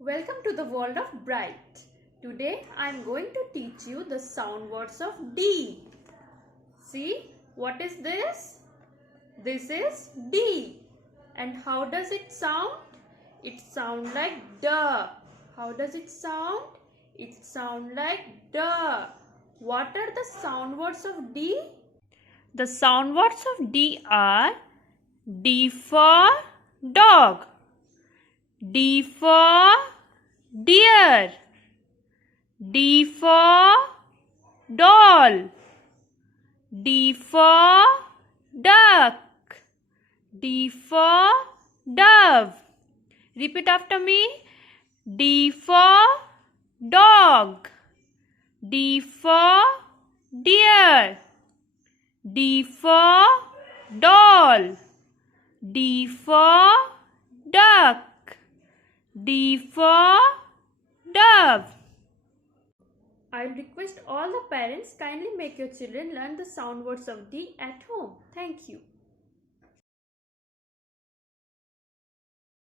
Welcome to the world of Bright. Today I am going to teach you the sound words of D. See, what is this? This is D. And how does it sound? It sounds like duh. How does it sound? It sounds like duh. What are the sound words of D? The sound words of D are D for dog, D for deer, D for doll, D for duck, D for dove. Repeat after me. D for dog, D for deer, D for doll, D for duck, D for dove. I request all the parents kindly make your children learn the sound words of D at home. Thank you.